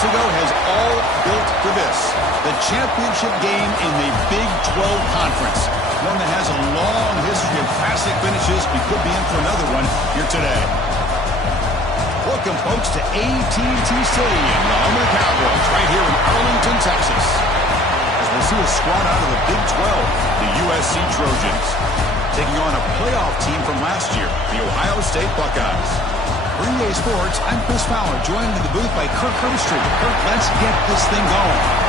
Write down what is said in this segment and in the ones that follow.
months ago has all built for this. The championship game in the Big 12 Conference. One that has a long history of classic finishes. We could be in for another one here today. Welcome, folks, to AT&T Stadium, the home of the Cowboys, right here in Arlington, Texas. As we'll see a squad out of the Big 12, the USC Trojans, taking on a playoff team from last year, the Ohio State Buckeyes. For EA Sports, I'm Chris Fowler, joined in the booth by Kirk Herbstreit. Kirk, let's get this thing going.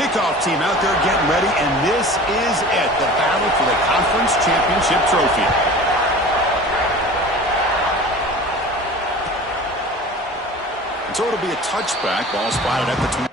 Kickoff team out there getting ready, and this is it, the battle for the conference championship trophy. And so it'll be a touchback, ball spotted at the 20.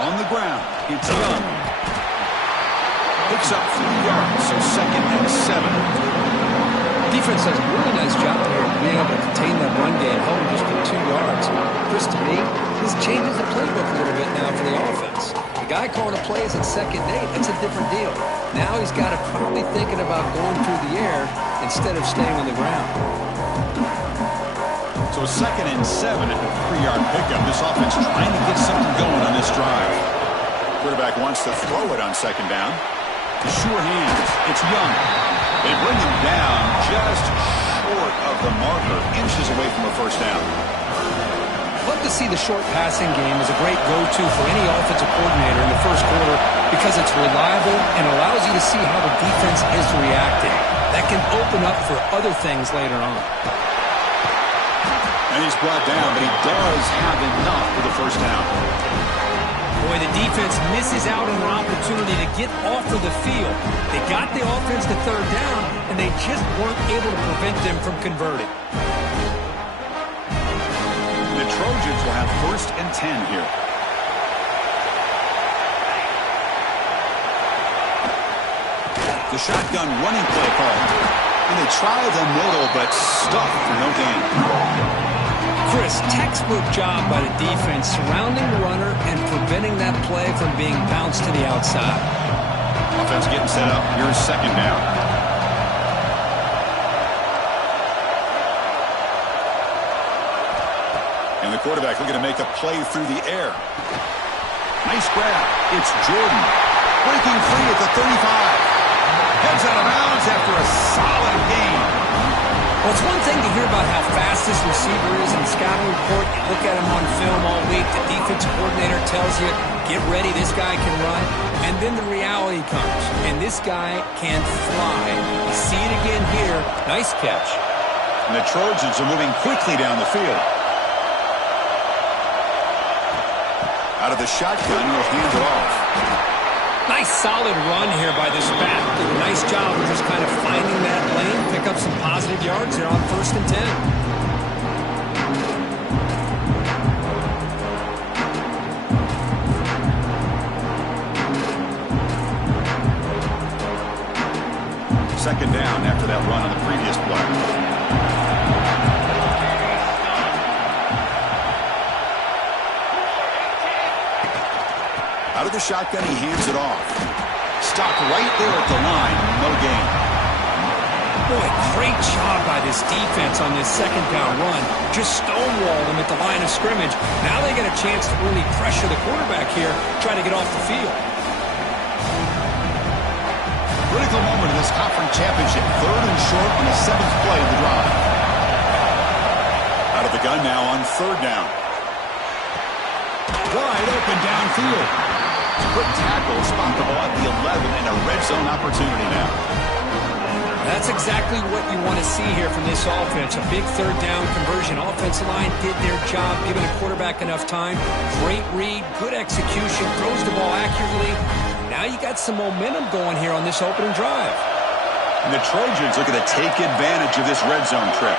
On the ground, it's Young. Picks up 3 yards, so 2nd and 7. Defense does a really nice job here of being able to contain that run game, home just for 2 yards. Chris, to me, this changes the playbook a little bit now for the offense. The guy calling the plays at 2nd and 8, that's a different deal. Now he's got to probably thinking about going through the air instead of staying on the ground. So 2nd and 7 at the 3-yard pickup. This offense trying to get something going on this drive. Quarterback wants to throw it on 2nd down. The sure hands. It's Young. They bring him down just short of the marker, inches away from a 1st down. Love to see the short passing game as a great go-to for any offensive coordinator in the 1st quarter because it's reliable and allows you to see how the defense is reacting. That can open up for other things later on. And he's brought down, but he does have enough for the 1st down. Boy, the defense misses out on an opportunity to get off of the field. They got the offense to 3rd down, and they just weren't able to prevent them from converting. The Trojans will have 1st and 10 here. The shotgun running play called. And they try the middle, but stuffed for no gain. Chris, textbook job by the defense surrounding the runner and preventing that play from being bounced to the outside. Offense getting set up. Here's 2nd down. And the quarterback looking to make a play through the air. Nice grab. It's Jordan. Breaking free at the 35. Heads out of bounds after a solid gain. Well, it's one thing to hear about how fast this receiver is in the scouting report. You look at him on film all week. The defensive coordinator tells you, get ready, this guy can run. And then the reality comes, and this guy can fly. You see it again here. Nice catch. And the Trojans are moving quickly down the field. Out of the shotgun, he'll hand it off. Nice solid run here by this back. Did a nice job of just kind of finding that lane, pick up some positive yards there on 1st and 10. Second down after that run on the previous play. Out of the shotgun, he hands it off. Stopped right there at the line. No gain. Boy, great job by this defense on this second down run. Just stonewalled them at the line of scrimmage. Now they get a chance to really pressure the quarterback here, try to get off the field. Critical moment in this conference championship. 3rd and short on the 7th play of the drive. Out of the gun now on 3rd down. Wide open downfield. Quick tackle, spot the ball at the 11 and a red zone opportunity now. That's exactly what you want to see here from this offense. A big 3rd down conversion. Offensive line did their job, giving the quarterback enough time. Great read, good execution, throws the ball accurately. Now you got some momentum going here on this opening drive. And the Trojans looking to take advantage of this red zone trip.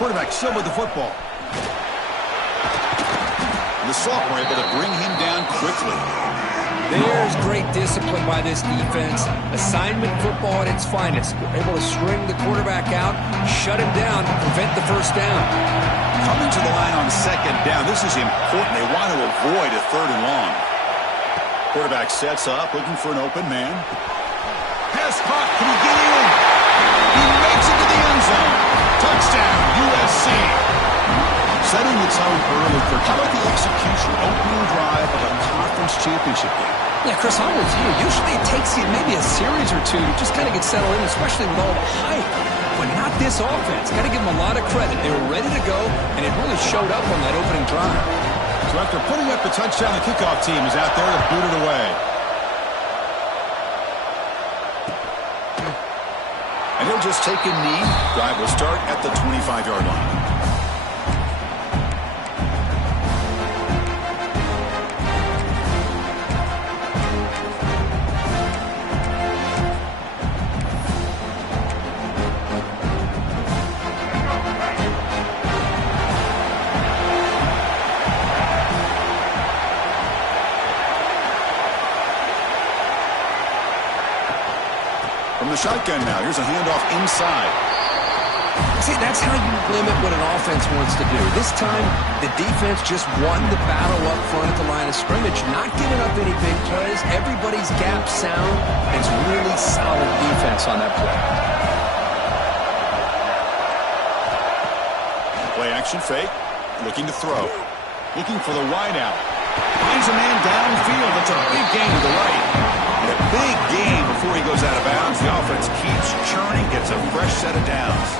Quarterback still with the football. And the sophomore able to bring him down quickly. There's great discipline by this defense. Assignment football at its finest. Able to string the quarterback out, shut him down, prevent the first down. Coming to the line on 2nd down. This is important. They want to avoid a 3rd and long. Quarterback sets up, looking for an open man. Pass caught. Can he get in? He makes it to the end zone. Touchdown, USC. Setting the tone early for how about the execution, opening drive of a conference championship game? Yeah, Chris, I'm with you. Usually it takes you maybe a series or two to just kind of get settled in, especially with all the hype. But not this offense. Got to give them a lot of credit. They were ready to go, and it really showed up on that opening drive. So after putting up the touchdown, the kickoff team is out there to boot it away. And he'll just take a knee. Drive will start at the 25-yard line. From the shotgun now. Here's a handoff inside. See, that's how you limit what an offense wants to do. This time, the defense just won the battle up front at the line of scrimmage, not giving up any big plays. Everybody's gap sound. It's really solid defense on that play. Play action fake. Looking to throw. Looking for the wide out. Finds a man downfield. That's a big gain to the right. And a big gain before he goes out of bounds. The offense keeps churning, gets a fresh set of downs.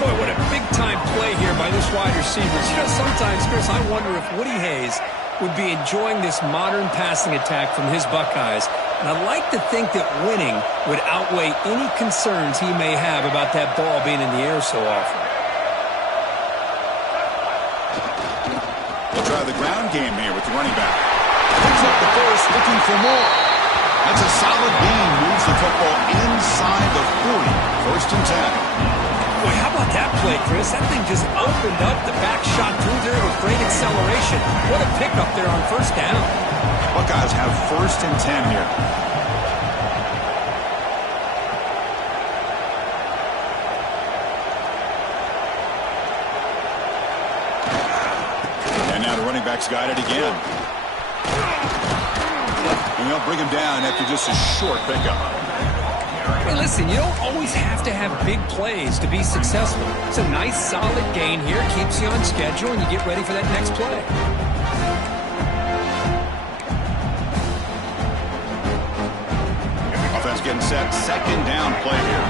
Boy, what a big-time play here by this wide receiver. You know, sometimes, Chris, I wonder if Woody Hayes would be enjoying this modern passing attack from his Buckeyes. And I'd like to think that winning would outweigh any concerns he may have about that ball being in the air so often. They'll try the ground game here with the running back. Picks up the first, looking for more. That's a solid gain. Moves the football inside the 40. 1st and 10. Boy, how about that play, Chris? That thing just opened up. The back shot through there with great acceleration. What a pickup there on 1st down. Buckeyes have 1st and 10 here. And now the running back's got it again. And they'll bring him down after just a short pickup. Hey, listen, you don't always have to have big plays to be successful. It's a nice, solid gain here. Keeps you on schedule, and you get ready for that next play. Offense getting set. 2nd down play here.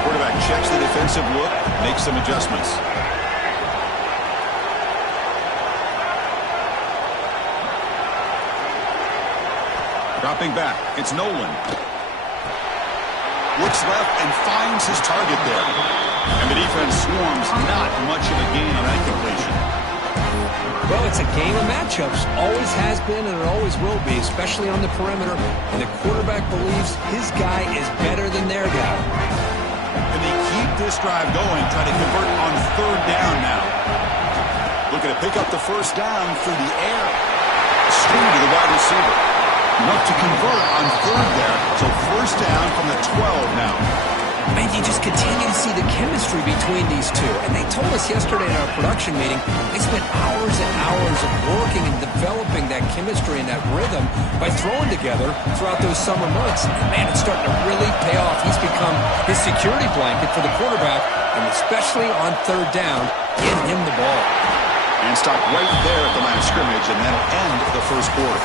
Quarterback checks the defensive look, makes some adjustments. Dropping back, it's Nolan. Looks left and finds his target there. And the defense swarms, not much of a gain on that completion. Well, it's a game of matchups. Always has been and it always will be, especially on the perimeter. And the quarterback believes his guy is better than their guy. And they keep this drive going, trying to convert on 3rd down now. Looking to pick up the 1st down through the air. Screen to the wide receiver. Enough to convert on 3rd there. So 1st down from the 12 now. Man, you just continue to see the chemistry between these two. And they told us yesterday in our production meeting, they spent hours and hours of working and developing that chemistry and that rhythm by throwing together throughout those summer months. And man, it's starting to really pay off. He's become his security blanket for the quarterback, and especially on third down, getting him the ball. And stop right there at the line of scrimmage, and that'll end the first quarter.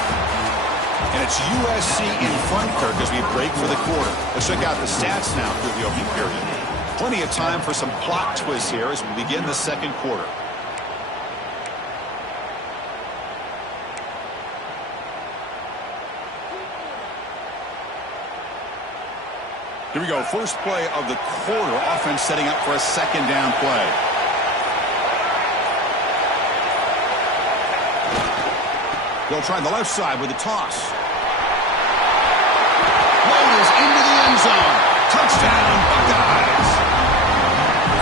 And it's USC in front, Kirk, as we break for the quarter. Let's check out the stats now through the opening period. Plenty of time for some plot twists here as we begin the second quarter. Here we go. First play of the quarter. Offense setting up for a second down play. They'll try the left side with a toss. Load is into the end zone. Touchdown, Buckeyes.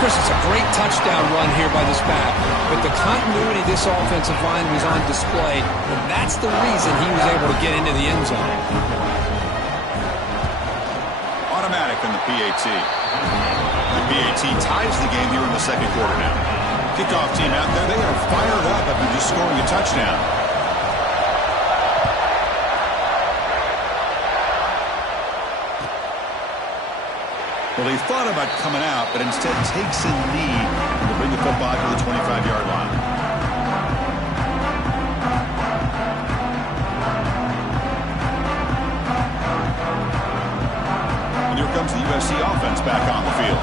Chris, it's a great touchdown run here by this back. But the continuity of this offensive line was on display, and that's the reason he was able to get into the end zone. Automatic in the PAT. The PAT ties the game here in the second quarter now. Kickoff team out there. They are fired up after just scoring a touchdown. Well, he thought about coming out, but instead takes a knee to bring the football to the 25-yard line. And here comes the USC offense back on the field.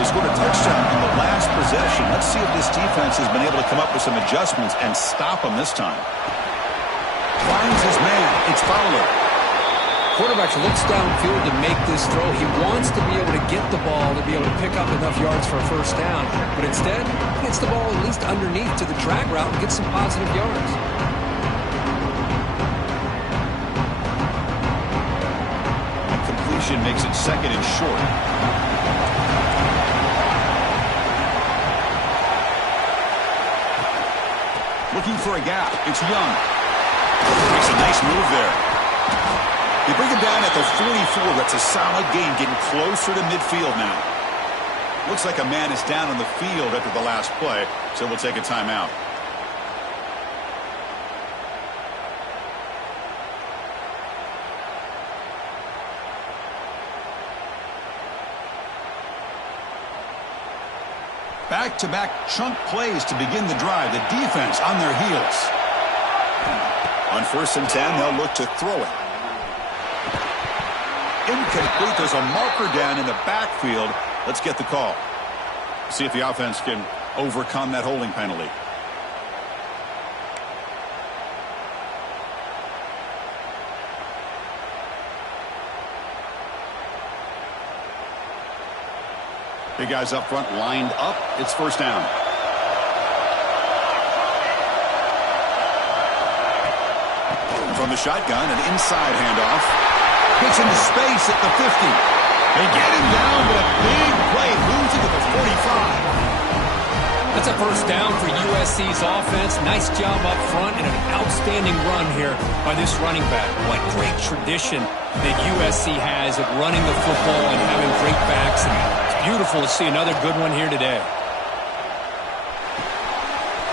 They scored a touchdown in the last possession. Let's see if this defense has been able to come up with some adjustments and stop them this time. Finds his man. It's Fowler. Quarterback looks downfield to make this throw. He wants to be able to get the ball to be able to pick up enough yards for a first down. But instead, he gets the ball at least underneath to the drag route and gets some positive yards. And completion makes it second and short. Looking for a gap. It's Young. Makes a nice move there. They bring him down at the 44. That's a solid gain, getting closer to midfield now. Looks like a man is down on the field after the last play, so we'll take a timeout. Back-to-back chunk plays to begin the drive. The defense on their heels. On 1st and 10, they'll look to throw it. Incomplete. There's a marker down in the backfield. Let's get the call. See if the offense can overcome that holding penalty. Big guys up front lined up. It's first down. From the shotgun, an inside handoff. Pitch into space at the 50. They get him down, but a big play moves into the 45. That's a first down for USC's offense. Nice job up front and an outstanding run here by this running back. What great tradition that USC has of running the football and having great backs. And it's beautiful to see another good one here today.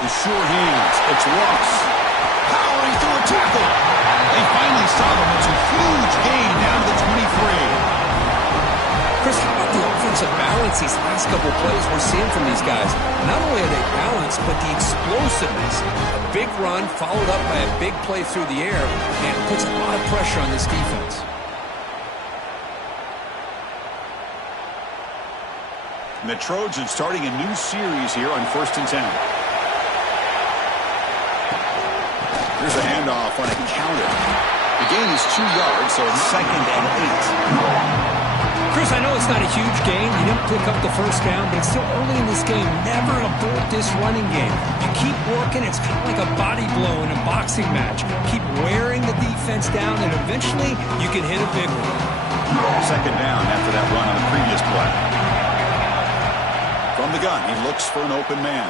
The sure hands. It's Ross. Powering through a tackle. They finally stop him. It's a huge gain down to the 23. Chris, how about the offensive balance these last couple of plays we're seeing from these guys? Not only are they balanced, but the explosiveness. A big run followed up by a big play through the air, and it puts a lot of pressure on this defense. And the Trojans starting a new series here on 1st and 10. Here's a handoff on a counter. The gain is 2 yards, so it's 2nd and 8. Chris, I know it's not a huge gain. You didn't pick up the first down, but it's still early in this game. Never abort this running game. You keep working. It's kind of like a body blow in a boxing match. Keep wearing the defense down, and eventually you can hit a big one. 2nd down after that run on the previous play. From the gun, he looks for an open man.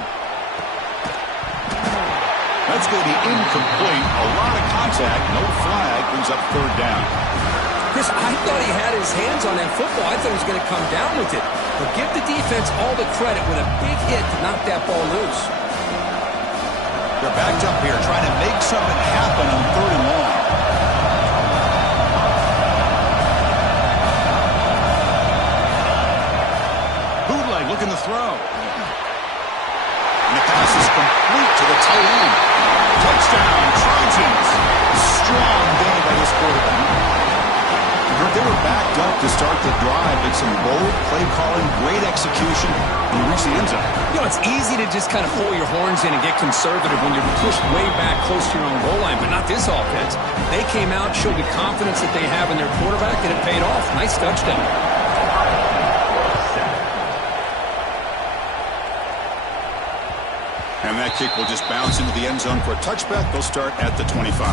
That's going to be incomplete. A lot of contact. No flag. Brings up 3rd down. Chris, I thought he had his hands on that football. I thought he was going to come down with it. But give the defense all the credit with a big hit to knock that ball loose. They're backed up here trying to make something happen on 3rd and long. Bootleg looking to throw. And the pass is complete to the tight end. Touchdown, Trojans. Strong day by this quarterback. They were backed up to start the drive. It's some bold play calling, great execution, and reach the end zone. You know, it's easy to just kind of pull your horns in and get conservative when you're pushed way back close to your own goal line, but not this offense. They came out, showed the confidence that they have in their quarterback, and it paid off. Nice touchdown. And that kick will just bounce into the end zone for a touchback. They'll start at the 25.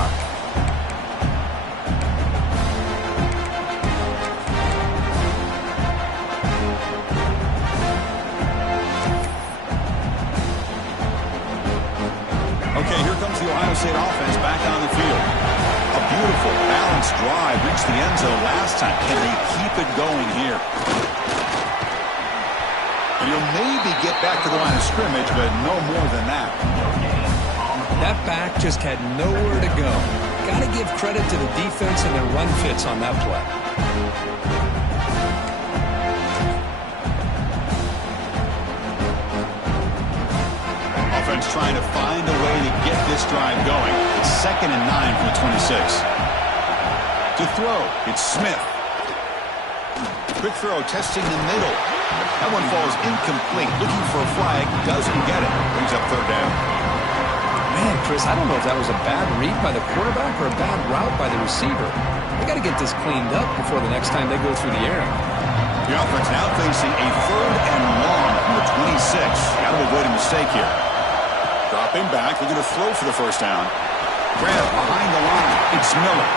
Okay, here comes the Ohio State offense back on the field. A beautiful, balanced drive reached the end zone last time. Can they keep it going here? And you'll maybe get back to the line of scrimmage, but no more than that. That back just had nowhere to go. Got to give credit to the defense and their run fits on that play. Offense trying to find a way to get this drive going. It's 2nd and 9 from the 26. To throw, it's Smith. Quick throw, testing the middle. That one falls incomplete. Looking for a flag, doesn't get it. Brings up 3rd down. Man, Chris, I don't know if that was a bad read by the quarterback or a bad route by the receiver. They got to get this cleaned up before the next time they go through the air. The offense now facing a 3rd and long from the 26. Got to avoid a mistake here. Dropping back, looking to throw for the 1st down. Grab behind the line. It's Miller.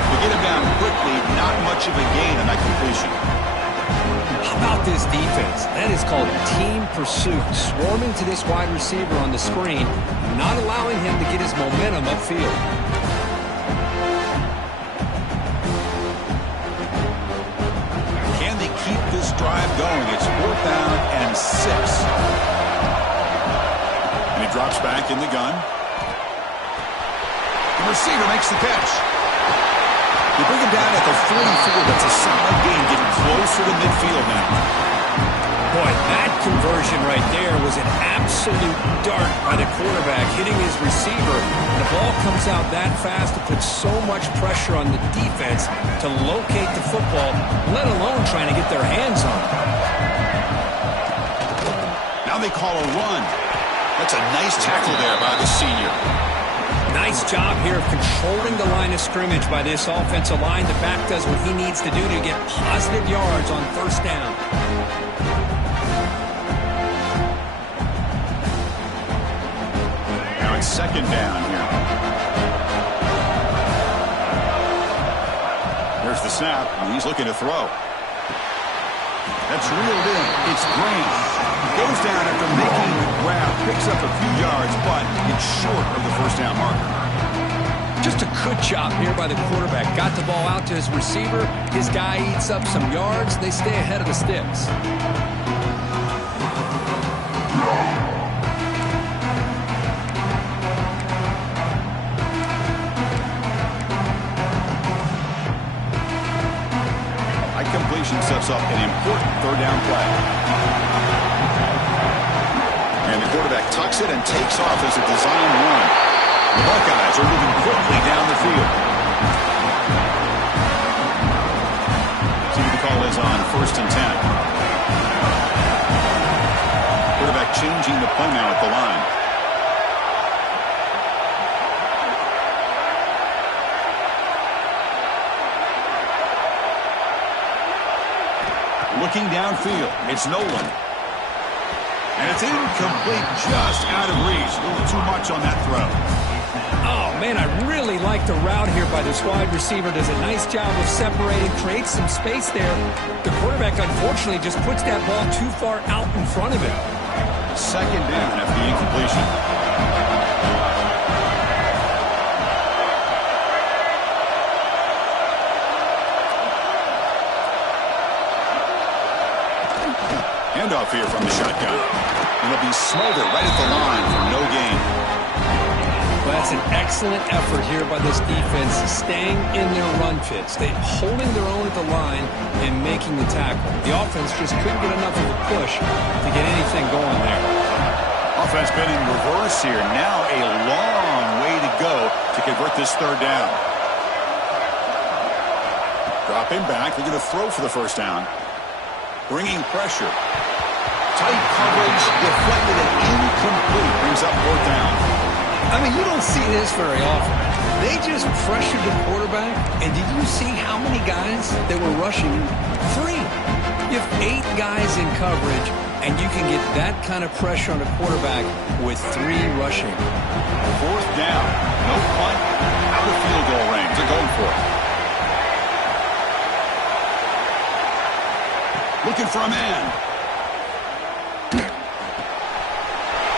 To get him down quickly, not much of a gain on that completion. How about this defense? That is called team pursuit. Swarming to this wide receiver on the screen, not allowing him to get his momentum upfield. Can they keep this drive going? It's 4th down and 6. And he drops back in the gun. The receiver makes the catch. They bring him down at the 44. That's a solid gain, getting closer to midfield now. Boy, that conversion right there was an absolute dart by the quarterback, hitting his receiver. The ball comes out that fast to put so much pressure on the defense to locate the football, let alone trying to get their hands on it. Now they call a run. That's a nice tackle there by the senior. Nice job here of controlling the line of scrimmage by this offensive line. The back does what he needs to do to get positive yards on 1st down. Now it's 2nd down here. There's the snap, and he's looking to throw. That's reeled in. It's Green. Goes down after making the grab, picks up a few yards, but it's short of the 1st down marker. Just a good job here by the quarterback. Got the ball out to his receiver. His guy eats up some yards. They stay ahead of the sticks. High completion sets up an important 3rd down play. And the quarterback tucks it and takes off as a design run. The Buckeyes are moving quickly down the field. See what the call is on 1st and 10. Quarterback changing the play now at the line. Looking downfield, it's Nolan. And it's incomplete, just out of reach. A little too much on that throw. Oh, man, I really like the route here by this wide receiver. Does a nice job of separating, creates some space there. The quarterback, unfortunately, just puts that ball too far out in front of him. 2nd down after the incompletion. handoff here from the shotgun. And it'll be smothered right at the line for no gain. Well, that's an excellent effort here by this defense, staying in their run fits. They're holding their own at the line and making the tackle. The offense just couldn't get enough of a push to get anything going there. Offense been in reverse here. Now a long way to go to convert this third down. Dropping back. They're going to throw for the first down. Bringing pressure. Tight coverage. Deflected and incomplete. Brings up fourth down. I mean, you don't see this very often. They just pressured the quarterback, and did you see how many guys that were rushing? 3. You have 8 guys in coverage, and you can get that kind of pressure on a quarterback with 3 rushing. Fourth down. No punt. Out of field goal range. They're going for it. Looking for a man.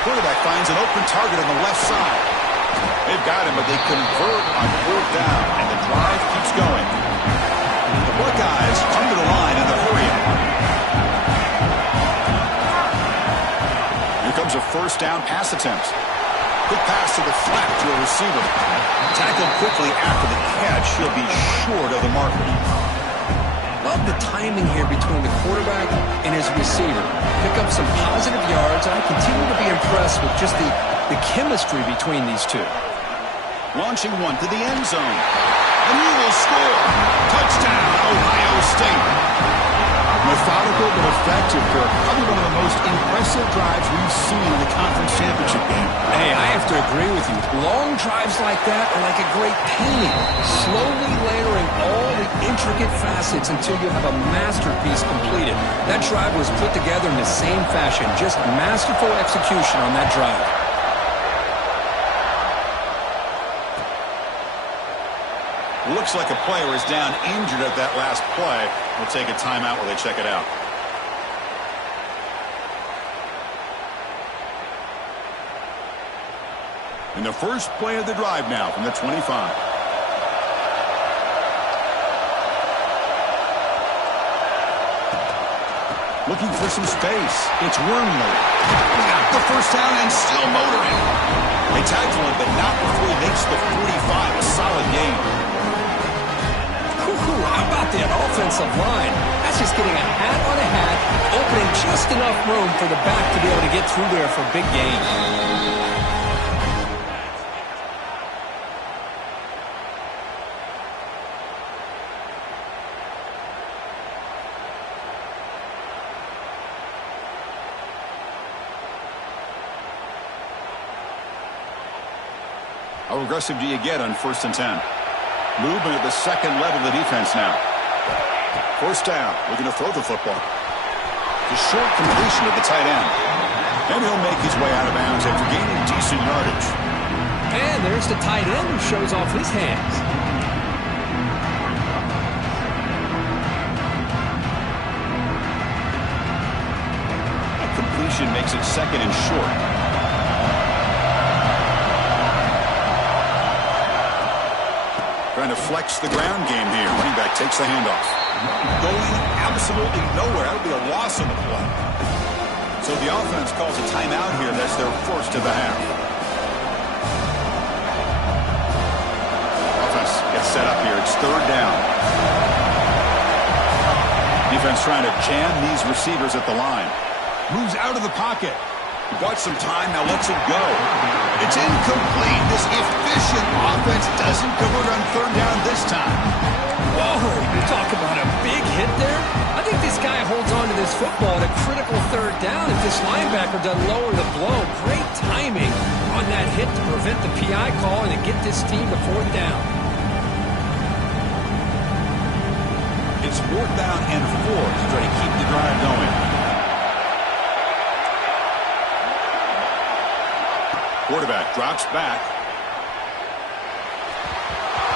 Quarterback finds an open target on the left side. They've got him, but they convert on fourth down, and the drive keeps going. The Buckeyes come to the line in a hurry up. Here comes a first down pass attempt. Quick pass to the flat to a receiver. Tackled quickly after the catch. He'll be short of the marker. Love the timing here between the quarterback and his receiver. Pick up some positive yards. I continue to be impressed with just the chemistry between these two. Launching one to the end zone. And he will score. Touchdown, Ohio State. Methodical but effective, Kirk. Probably one of the most impressive drives we've seen in the conference championship game. Hey, I have to agree with you. Long drives like that are like a great painting. Slowly layering all the intricate facets until you have a masterpiece completed. That drive was put together in the same fashion. Just masterful execution on that drive. Looks like a player is down injured at that last play. We'll take a timeout while they check it out. In the first play of the drive now from the 25. Looking for some space. It's Wormley. Got the first down and still motoring. They tackle him, but not before he makes the 45. A solid gain. How about that offensive line? That's just getting a hat on a hat, opening just enough room for the back to be able to get through there for a big gain. How aggressive do you get on 1st and 10? Movement at the second level of the defense now. First down. Looking to throw the football. The short completion of the tight end. And he'll make his way out of bounds after gaining decent yardage. And there's the tight end who shows off his hands. That completion makes it second and short. Trying to flex the ground game here. Running back takes the handoff. Going absolutely nowhere. That would be a loss on the play. So the offense calls a timeout here. That's their first of the half. Offense gets set up here. It's third down. Defense trying to jam these receivers at the line. Moves out of the pocket. He bought some time. Now lets it go. It's incomplete. This efficient offense doesn't convert on third down this time. Whoa, you talk about a big hit there. I think this guy holds on to this football at a critical third down if this linebacker doesn't lower the blow. Great timing on that hit to prevent the PI call and to get this team to fourth down. It's fourth down and 4 to try to keep the drive going. Quarterback drops back.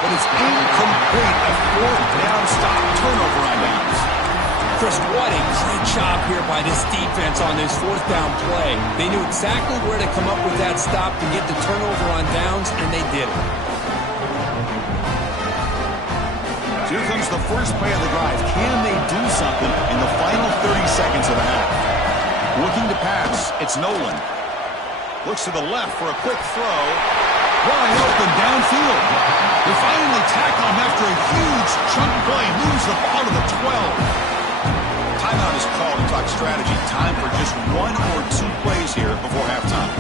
But it's incomplete. A fourth down stop. Turnover on downs. Chris, what a great job here by this defense on this fourth down play. They knew exactly where to come up with that stop to get the turnover on downs, and they did it. So here comes the first play of the drive. Can they do something in the final 30 seconds of the half? Looking to pass. It's Nolan. Looks to the left for a quick throw. Wide open downfield. They finally tackle him after a huge chunk play. Moves the ball to the 12. Timeout is called to talk strategy. Time for just 1 or 2 plays here before halftime.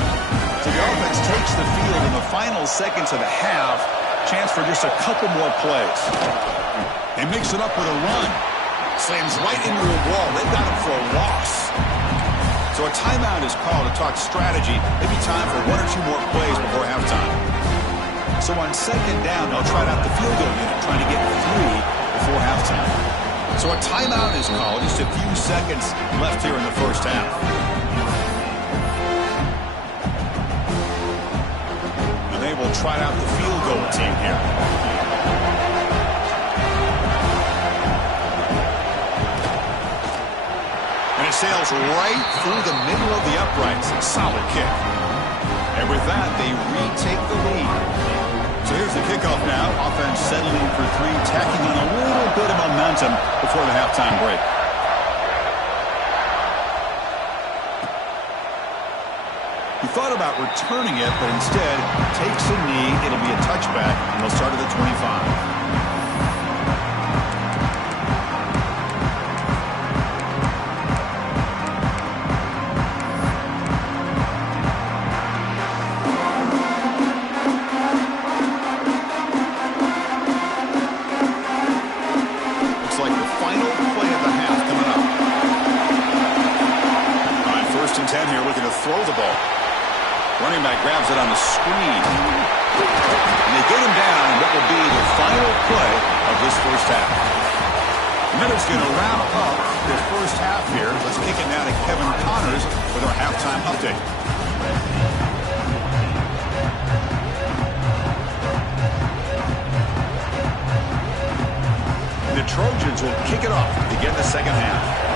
So the offense takes the field in the final seconds of the half. Chance for just a couple more plays. They mix it up with a run. Slams right into a wall. They've got him for a loss. So a timeout is called to talk strategy. Maybe time for 1 or 2 more plays before halftime. So on second down, they'll try out the field goal unit, trying to get 3 before halftime. So a timeout is called. Just a few seconds left here in the first half. And they will try out the field goal team here. And it sails right through the middle of the uprights. Solid kick. And with that, they retake the lead. So here's the kickoff now. Offense settling for 3, tacking on a little bit of momentum before the halftime break. He thought about returning it, but instead takes a knee. It'll be a touchback, and they'll start at the 25. Throw the ball. Running back grabs it on the screen. And they get him down in what will be the final play of this first half. The Minutes going to wrap up the first half here. Let's kick it now to Kevin Connors with our halftime update. The Trojans will kick it off to begin the second half.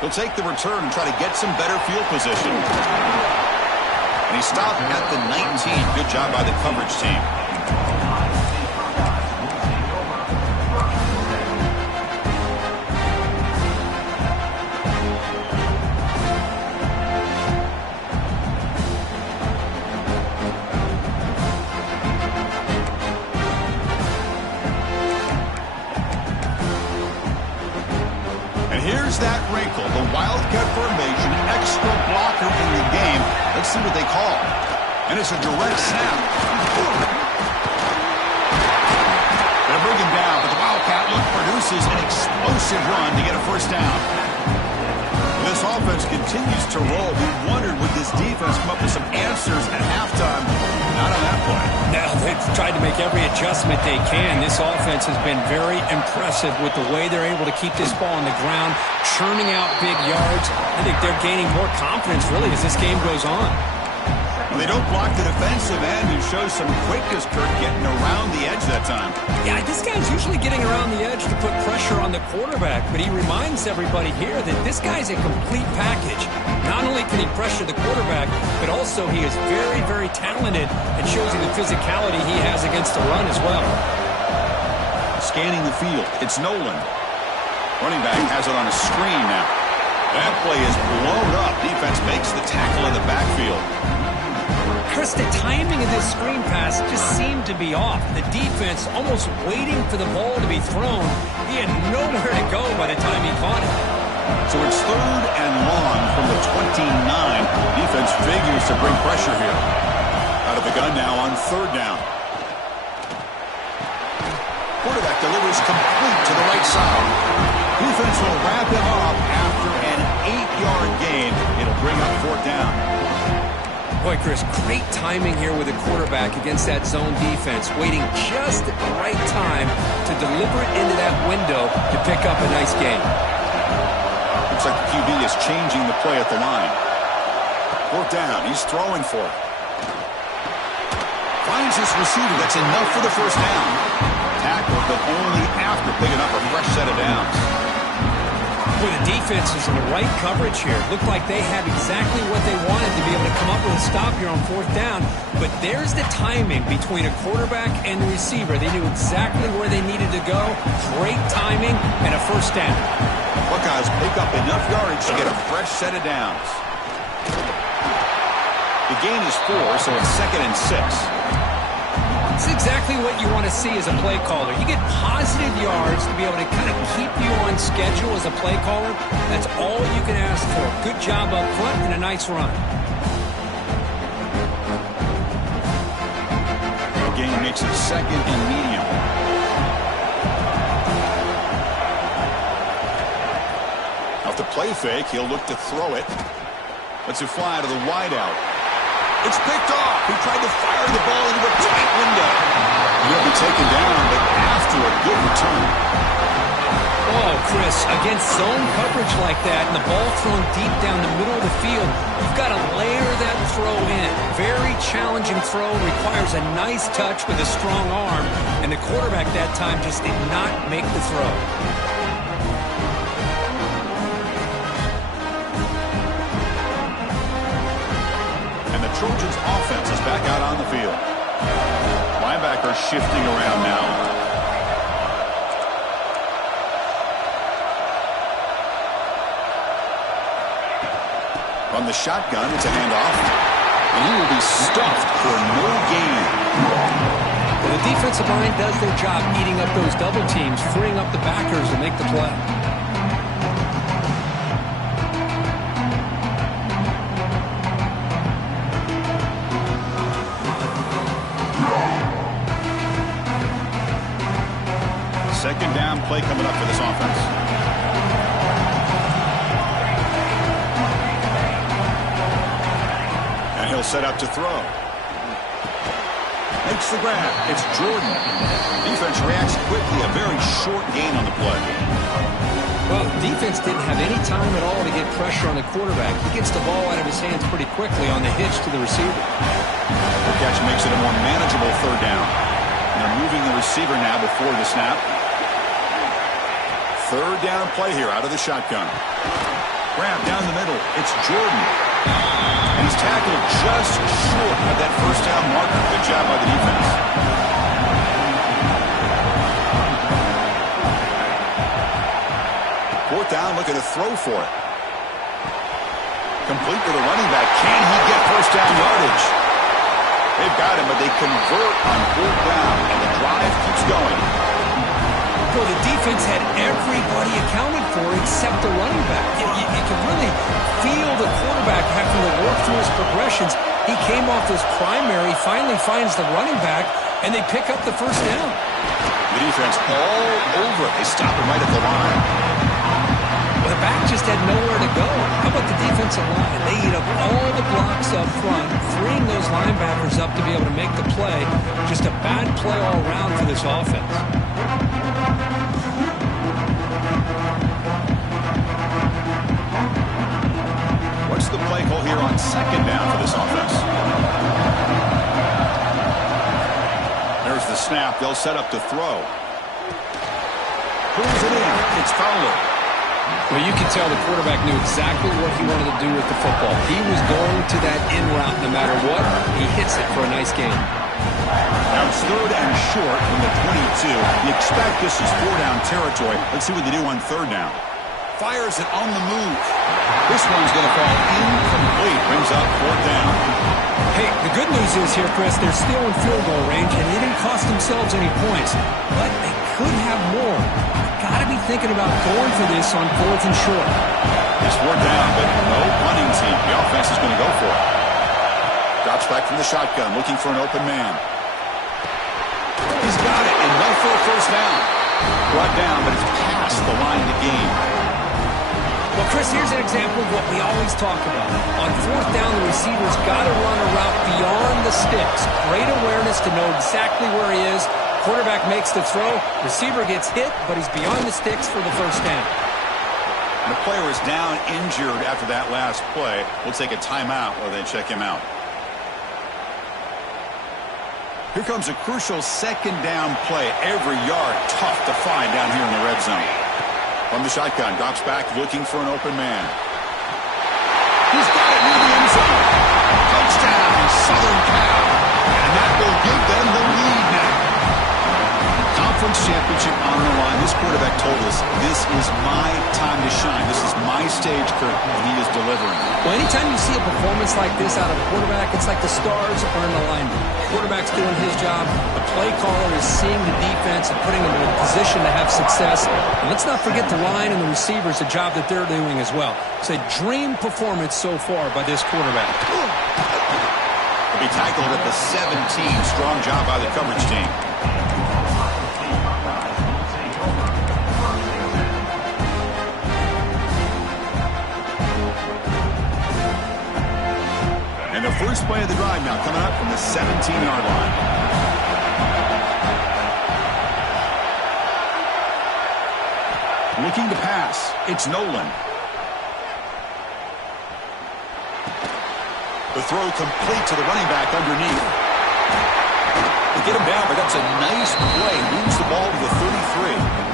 He'll take the return and try to get some better field position. And he stopped at the 19. Good job by the coverage team. Here's that wrinkle, the Wildcat formation, extra blocker in the game. Let's see what they call. And it's a direct snap. They'll bring him down, but the Wildcat look produces an explosive run to get a first down. This offense continues to roll. We wondered, would this defense come up with some answers at halftime? Not on that play. No, they've tried to make every adjustment they can. This offense has been very impressive with the way they're able to keep this ball on the ground, churning out big yards. I think they're gaining more confidence, really, as this game goes on. They don't block the defensive end, who shows some quickness, Kurt, getting around the edge that time. Yeah, this guy's usually getting around the edge to put pressure on the quarterback, but he reminds everybody here that this guy's a complete package. Not only can he pressure the quarterback, but also he is very, very talented and shows you the physicality he has against the run as well. Scanning the field, it's Nolan. Running back has it on a screen now. That play is blown up. Defense makes the tackle in the backfield. Chris, the timing of this screen pass just seemed to be off. The defense almost waiting for the ball to be thrown. He had nowhere to go by the time he caught it. So it's 3rd and long from the 29. Defense figures to bring pressure here. Out of the gun now on 3rd down. Quarterback delivers complete to the right side. Defense will wrap him up after an 8-yard gain. It'll bring up 4th down. Boy, Chris, great timing here with the quarterback against that zone defense, waiting just at the right time to deliver it into that window to pick up a nice gain. Looks like the QB is changing the play at the line. 4th down, he's throwing for it. Finds his receiver, that's enough for the first down. Tackle, but only after picking up a fresh set of downs. Well, the defense is in the right coverage here. Looked like they had exactly what they wanted to be able to come up with a stop here on 4th down. But there's the timing between a quarterback and the receiver. They knew exactly where they needed to go. Great timing and a 1st down. Buckeyes pick up enough yardage to get a fresh set of downs. The gain is 4, so it's 2nd and 6. It's exactly what you want to see as a play caller. You get positive yards to be able to kind of keep you on schedule as a play caller. That's all you can ask for. Good job up front and a nice run. The gain makes it 2nd and medium. Off the play fake, he'll look to throw it. Lets it fly to the wideout. It's picked off. He tried to fire the ball into a tight window. He'll be taken down, but after a good return. Oh, Chris, against zone coverage like that and the ball thrown deep down the middle of the field, you've got to layer that throw in. Very challenging throw, requires a nice touch with a strong arm, and the quarterback that time just did not make the throw. Trojans offense is back out on the field. Linebacker shifting around now. From the shotgun, it's a handoff. And he will be stuffed for no gain. Well, the defensive line does their job eating up those double teams, freeing up the backers to make the play. Second down play coming up for this offense. And he'll set up to throw. Makes the grab. It's Jordan. Defense reacts quickly. A very short gain on the play. Well, defense didn't have any time at all to get pressure on the quarterback. He gets the ball out of his hands pretty quickly on the hitch to the receiver. The catch makes it a more manageable 3rd down. And they're moving the receiver now before the snap. 3rd down play here out of the shotgun. Grab down the middle. It's Jordan. And he's tackled just short of that 1st down marker. Good job by the defense. 4th down, looking to throw for it. Complete to the running back. Can he get 1st down yardage? They've got him, but they convert on 4th down, and the drive keeps going. Well, the defense had everybody accounted for except the running back. You can really feel the quarterback having to work through his progressions. He came off his primary, finally finds the running back, and they pick up the 1st down. The defense all over it. They stop him right at the line. Well, the back just had nowhere to go. How about the defensive line? They eat up all the blocks up front, freeing those linebackers up to be able to make the play. Just a bad play all around for this offense. What's the play call here on 2nd down for this offense? There's the snap. They'll set up to throw. Pulls it in. It's Fowler. Well, you can tell the quarterback knew exactly what he wanted to do with the football. He was going to that in route no matter what. He hits it for a nice gain. Now it's 3rd and short from the 22. You expect this is 4-down territory. Let's see what they do on 3rd down. Fires it on the move. This one's going to fall incomplete. Brings up 4th down. Hey, the good news is here, Chris, they're still in field goal range, and they didn't cost themselves any points. But they could have more. Got to be thinking about going for this on 4th and short. It's 4th down, but no punting team. The offense is going to go for it. Drops back from the shotgun, looking for an open man. He's got it, enough for a 1st down. Brought down, but it's past the line to gain. Well, Chris, here's an example of what we always talk about. On 4th down, the receiver's got to run a route beyond the sticks. Great awareness to know exactly where he is. Quarterback makes the throw. Receiver gets hit, but he's beyond the sticks for the 1st down. And the player is down injured after that last play. We'll take a timeout while they check him out. Here comes a crucial 2nd down play. Every yard tough to find down here in the red zone. From the shotgun, drops back looking for an open man. He's got it near the end zone. Touchdown, Southern Cal. And that will give them the lead now. Conference championship on the line. This quarterback told us, this is my time to shine. This is my stage, Kurt, and he is delivering. Well, anytime you see a performance like this out of a quarterback, it's like the stars are in alignment. The quarterback's doing his job. The play caller is seeing the defense and putting them in a position to have success. And let's not forget the line and the receivers, the job that they're doing as well. It's a dream performance so far by this quarterback. He'll be tackled at the 17. Strong job by the coverage team. And the first play of the drive now coming up from the 17-yard line. Looking to pass. It's Nolan. The throw complete to the running back underneath. They get him down, but that's a nice play. Moves the ball to the 33.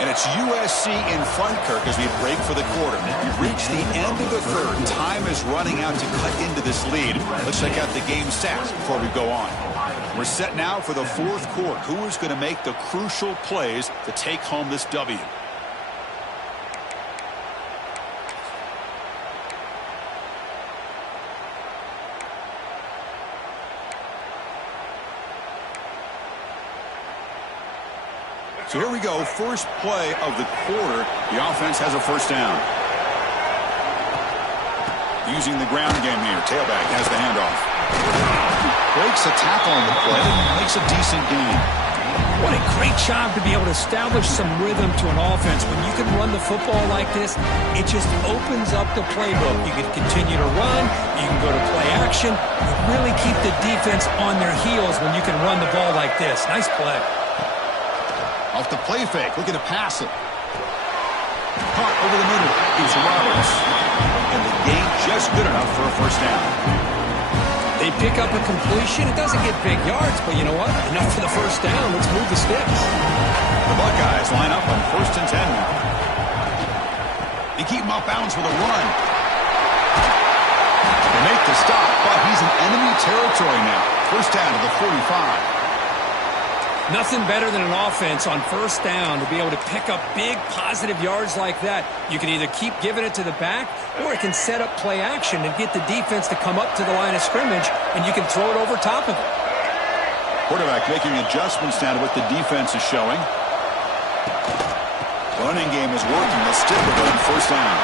And it's USC in front, Kirk, as we break for the quarter. We've reached the end of the third. Time is running out to cut into this lead. Let's check out the game stats before we go on. We're set now for the fourth quarter. Who is going to make the crucial plays to take home this W? So here we go, first play of the quarter. The offense has a first down. Using the ground game here. Tailback has the handoff. Breaks a tackle on the play and makes a decent gain. What a great job to be able to establish some rhythm to an offense. When you can run the football like this, it just opens up the playbook. You can continue to run. You can go to play action. You really keep the defense on their heels when you can run the ball like this. Nice play. Off the play fake, looking to pass it. Caught over the middle. It's Roberts. And the gain just good enough for a first down. They pick up a completion. It doesn't get big yards, but you know what? Enough for the first down. Let's move the sticks. The Buckeyes line up on 1st and 10 now. They keep him off bounds with a run. They make the stop, but he's in enemy territory now. First down to the 45. Nothing better than an offense on first down to be able to pick up big positive yards like that. You can either keep giving it to the back, or it can set up play action and get the defense to come up to the line of scrimmage, and you can throw it over top of it. Quarterback making adjustments down to what the defense is showing. Running game is working. They'll stick with it on first down.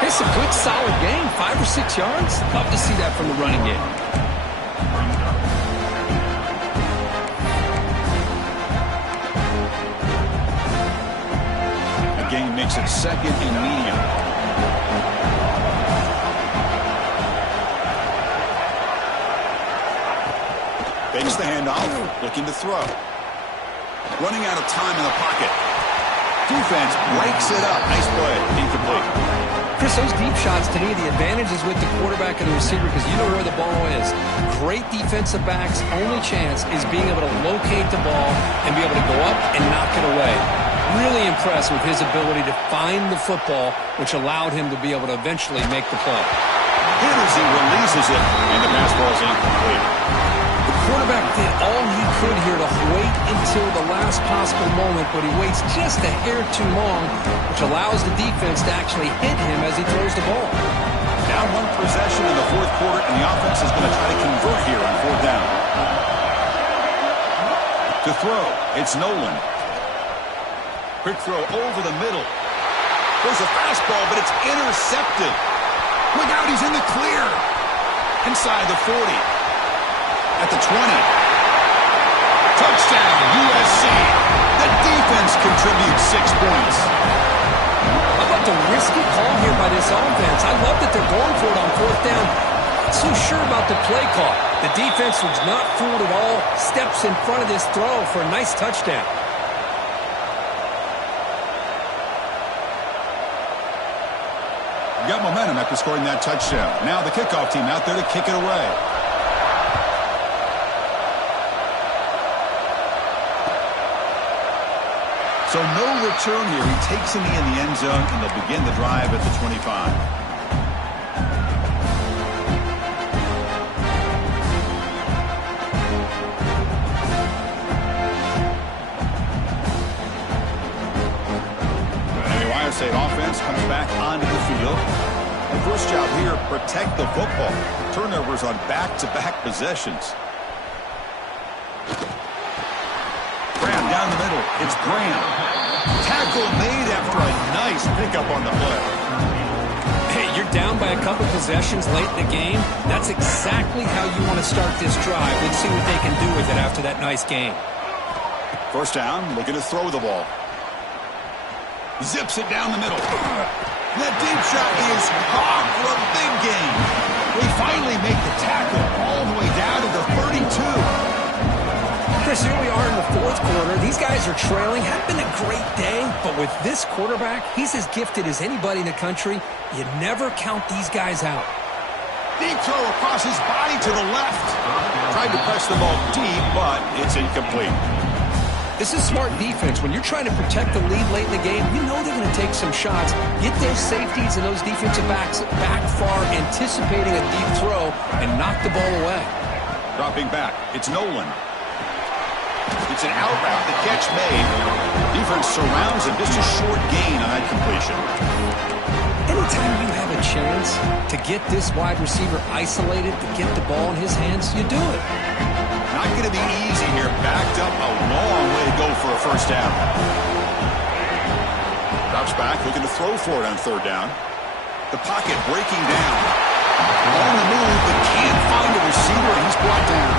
It's a good, solid game. 5 or 6 yards. Love to see that from the running game. Game makes it second and medium. Fakes the handoff, looking to throw. Running out of time in the pocket. Defense breaks it up. Nice play. Incomplete. Chris, those deep shots, to me, the advantage is with the quarterback and the receiver because you know where the ball is. Great defensive backs' only chance is being able to locate the ball and be able to go up and knock it away. Really impressed with his ability to find the football, which allowed him to be able to eventually make the play. Here as he releases it, and the pass ball is incomplete. The quarterback did all he could here to wait until the last possible moment, but he waits just a hair too long, which allows the defense to actually hit him as he throws the ball. Down one possession in the fourth quarter, and the offense is going to try to convert here on fourth down. To throw, it's Nolan. Quick throw over the middle. There's a fastball, but it's intercepted. Look out, he's in the clear. Inside the 40. At the 20. Touchdown, USC. The defense contributes 6 points. How about the risky call here by this offense? I love that they're going for it on fourth down. Not so sure about the play call. The defense was not fooled at all. Steps in front of this throw for a nice touchdown. Got momentum after scoring that touchdown. Now the kickoff team out there to kick it away. So no return here. He takes him in the end zone, and they'll begin the drive at the 25. State offense comes back onto the field. The first job here, protect the football. Turnovers on back-to-back possessions. Graham down the middle. It's Graham. Tackle made after a nice pickup on the play. Hey, you're down by a couple possessions late in the game. That's exactly how you want to start this drive. Let's see what they can do with it after that nice game. First down, looking to throw the ball. Zips it down the middle. That deep shot is caught for a big gain. They finally make the tackle all the way down to the 32. Chris, here we are in the fourth quarter. These guys are trailing. Had been a great day, but with this quarterback, he's as gifted as anybody in the country. You never count these guys out. Deep throw across his body to the left. Tried to press the ball deep, but it's incomplete. This is smart defense. When you're trying to protect the lead late in the game, you know they're going to take some shots. Get those safeties and those defensive backs back far, anticipating a deep throw, and knock the ball away. Dropping back. It's Nolan. It's an out route. The catch made. Defense surrounds him. Just a short gain on that completion. Anytime you have a chance to get this wide receiver isolated, to get the ball in his hands, you do it. Not going to be easy here. Backed up a long way to go for a first down. Drops back, looking to throw for it on third down. The pocket breaking down. On the move, but can't find a receiver, and he's brought down.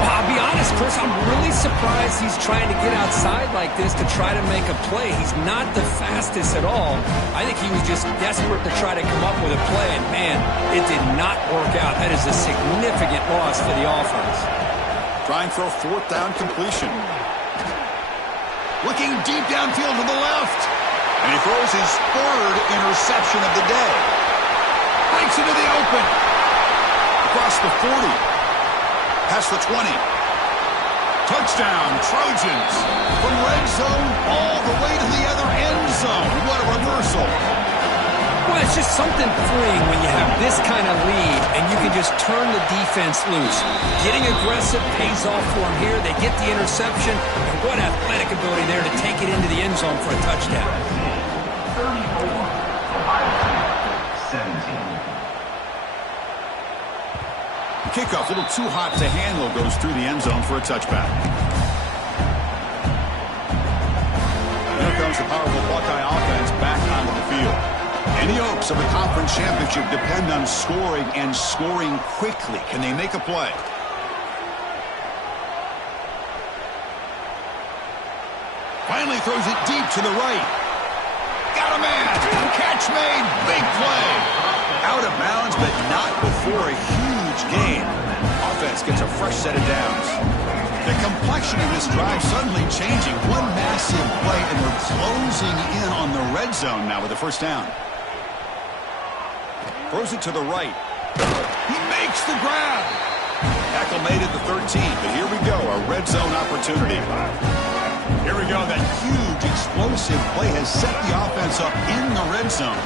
Well, I'll be honest, Chris, I'm really surprised he's trying to get outside like this to try to make a play. He's not the fastest at all. I think he was just desperate to try to come up with a play, and man, it did not work out. That is a significant loss for the offense. Trying for a fourth down completion. Looking deep downfield to the left. And he throws his third interception of the day. Breaks into the open. Across the 40. Past the 20. Touchdown, Trojans. From red zone all the way to the other end zone. What a reversal. Well, it's just something freeing when you have this kind of lead and you can just turn the defense loose. Getting aggressive pays off for them here. They get the interception, and what athletic ability there to take it into the end zone for a touchdown. 34-17. Kickoff, a little too hot to handle, goes through the end zone for a touchback. Here comes the powerful Buckeye offense back onto the field. Any hopes of a conference championship depend on scoring and scoring quickly. Can they make a play? Finally throws it deep to the right. Got a man. Catch made. Big play. Out of bounds, but not before a huge gain. Offense gets a fresh set of downs. The complexion of this drive suddenly changing. One massive play, and they're closing in on the red zone now with the first down. Throws it to the right. He makes the grab. Tackle made at the 13, but here we go, a red zone opportunity. Here we go, that huge explosive play has set the offense up in the red zone.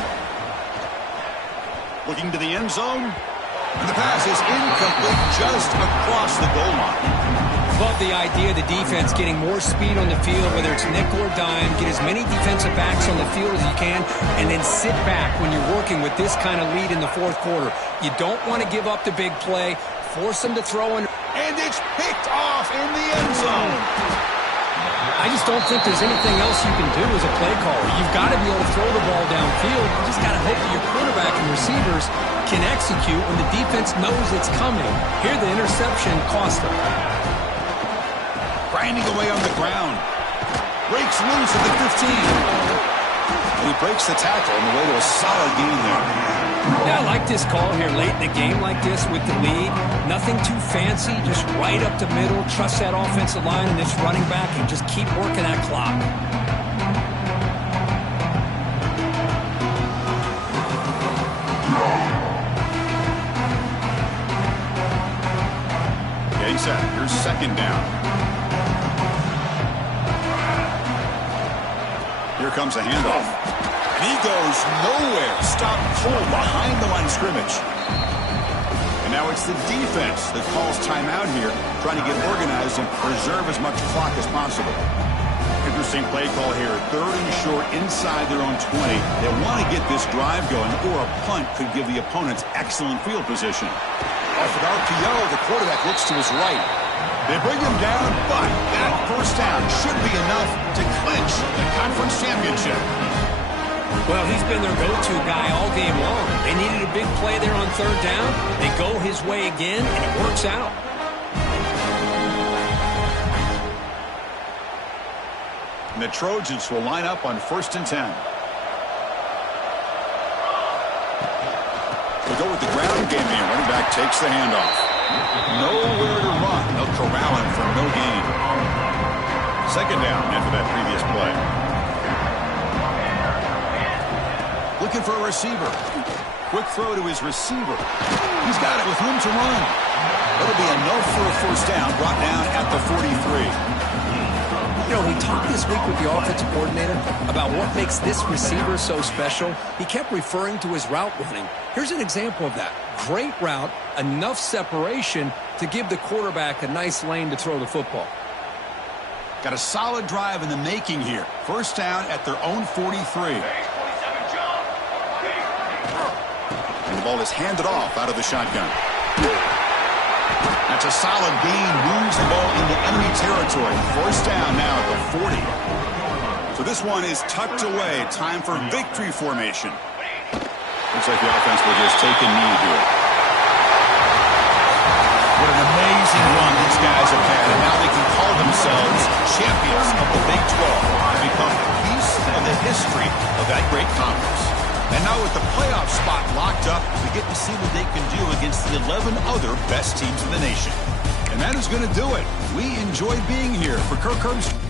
Looking to the end zone, and the pass is incomplete just across the goal line. Love the idea of the defense getting more speed on the field, whether it's nickel or dime. Get as many defensive backs on the field as you can, and then sit back when you're working with this kind of lead in the fourth quarter. You don't want to give up the big play. Force them to throw in. And it's picked off in the end zone. I just don't think there's anything else you can do as a play caller. You've got to be able to throw the ball downfield. You just got to hope that your quarterback and receivers can execute when the defense knows it's coming. Here, the interception cost them. Grinding away on the ground. Breaks loose at the 15. And he breaks the tackle on the way to a solid gain there. Yeah, I like this call here late in the game like this with the lead. Nothing too fancy, just right up the middle. Trust that offensive line and this running back and just keep working that clock. second down. Here comes a handoff. And he goes nowhere. Stop cold behind the line of scrimmage. And now it's the defense that calls timeout here, trying to get organized and preserve as much clock as possible. Interesting play call here. 3rd and short inside their own 20. They want to get this drive going, or a punt could give the opponents excellent field position. Off an RPO, the quarterback looks to his right. They bring him down, but that first down should be enough to clinch the conference championship. Well, he's been their go-to guy all game long. They needed a big play there on 3rd down. They go his way again, and it works out. And the Trojans will line up on 1st and 10. We'll go with the ground game here. Running back takes the handoff. Nowhere to run. They'll corral him for no gain. 2nd down after that previous play. Looking for a receiver. Quick throw to his receiver. He's got it with room to run. It'll be enough for a first down, brought down at the 43. You know, we talked this week with the offensive coordinator about what makes this receiver so special. He kept referring to his route running. Here's an example of that. Great route, enough separation to give the quarterback a nice lane to throw the football. Got a solid drive in the making here. First down at their own 43. And the ball is handed off out of the shotgun. That's a solid gain. Moves the ball into enemy territory. First down now at the 40. So this one is tucked away. Time for victory formation. Looks like the offense will just take a knee here. What an amazing run these guys have had, and now they can call themselves champions of the Big 12 and become a piece of the history of that great conference. And now with the playoff spot locked up, we get to see what they can do against the 11 other best teams in the nation. And that is going to do it. We enjoyed being here. For Kirk Herbstreit.